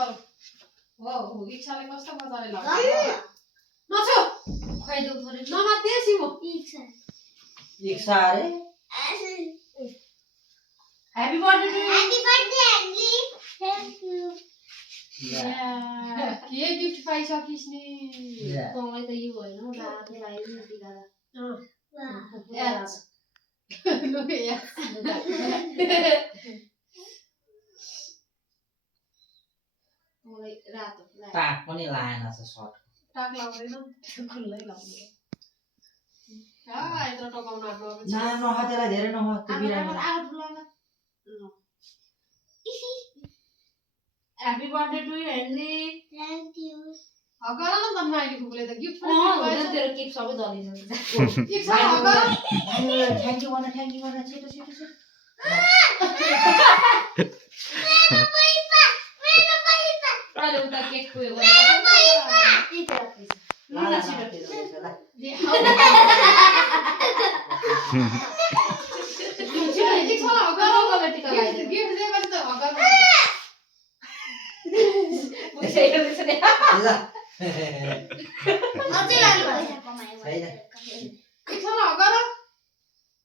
गरौँ हो हो इच्छाले कस्तो मजाले लाग्छ नछो खुवाइदेऊ थोरै नमात्ने सिमो इच्छा अरे happy birthday to Andy. Thank you. के गिफ्ट पाइसकिस् नि तँलाई त यो होइन रातो लाग्यो नि टिका लु या तँलाई रातो टाक पनि लाएन छ सर्ट टाक लाउँदैन खुल्लै लाउँदैन यत्रो टकाउनु आफ्नो नहा त्यसलाई धेरै नहा त्यो बिरामी happy birthday to you Henry Thank you. हगर न त नाइली फुपूले त गिफ्ट पनि तेरो केक सबै दलिन्छ के छ हगर थ्याङ्क यू भन छिटो अहिले उता केक पुग्यो गिफ्ट दिएपछि त हगर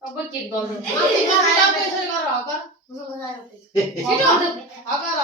अब केक दलिन्छ हगर